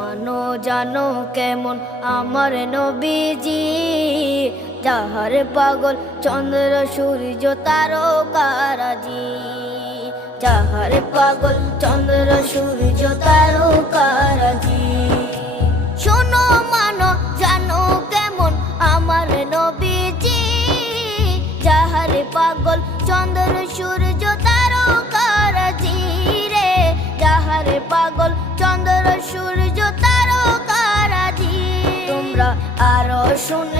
মানো জানো কেমন আমার নবীজি, যাহার পাগল চন্দ্র সূর্য তারকারাজি, যাহার পাগল চন্দ্র সূর্য তারকারাজি। শোনো মানো জানো কেমন আমার নবীজি, যাহার পাগল চন্দ্র সূর্য তারকারাজি রে, যাহার পাগল চন্দ্র সূর্য তারকারাজি। তোমরা আরো শুনে